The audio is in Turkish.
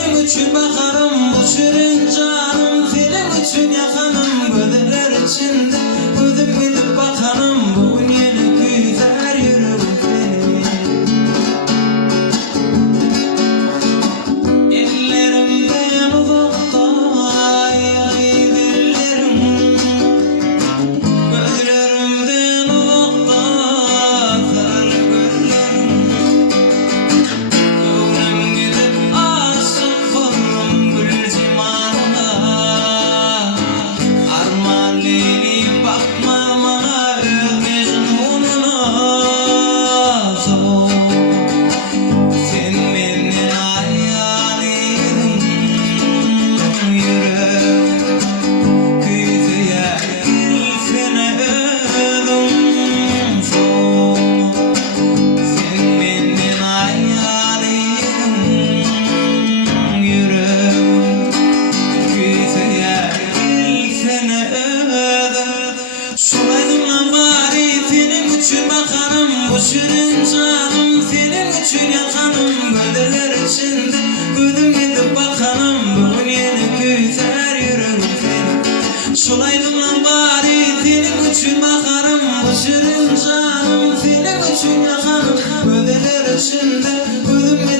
senin için bakarım, bu şirin canım senin için yakanım, gözler içinde gözüm gidip bakanım, bugün yeni güzel yürürüm seni. Ellerimden uzakta aydymlary, gözlerimden uzakta sarı gözlerim. Gönlüm gidip aşık olurum gül cimanına, arman leyleyip bakma bana öz mecnununa. Soğuk sen benim hayalim, yürek kuytuya ilsene öldüm. Soğuk sen benim hayalim, yürek kuytuya ilsene öldüm. Şulaydım bari senin için bakarım, bu şirin canım senin için yakanım, gözler içinde gözüm gidip bakanım, bugün yeni güzel yürürüm seni. Şulaydım bari senin için bakarım, bu şirin canım senin için yakanım, gözler içinde gözüm gidip